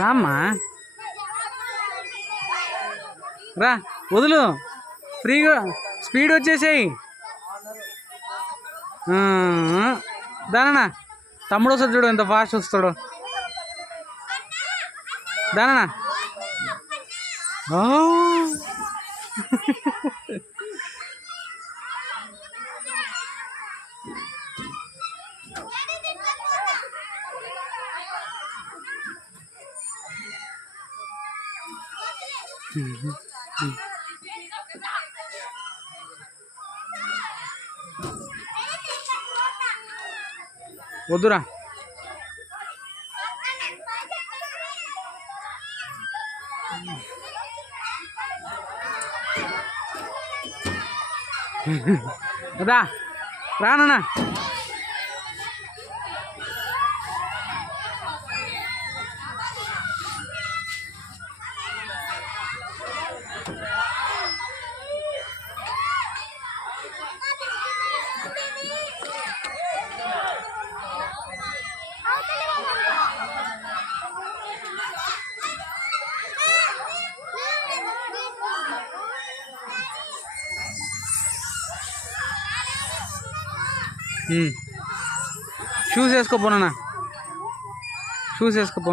రామ్మా, రా, వదులు, ఫ్రీగా స్పీడ్ వచ్చేసాయి. దానన్నా తమ్ముడు వస్తాడు చూడు, ఎంత ఫాస్ట్ వస్తాడు. దానన్నా వద్దురా. రా, రానన్నా. Shoes వేసుకోపోనా, shoes వేసుకోపో.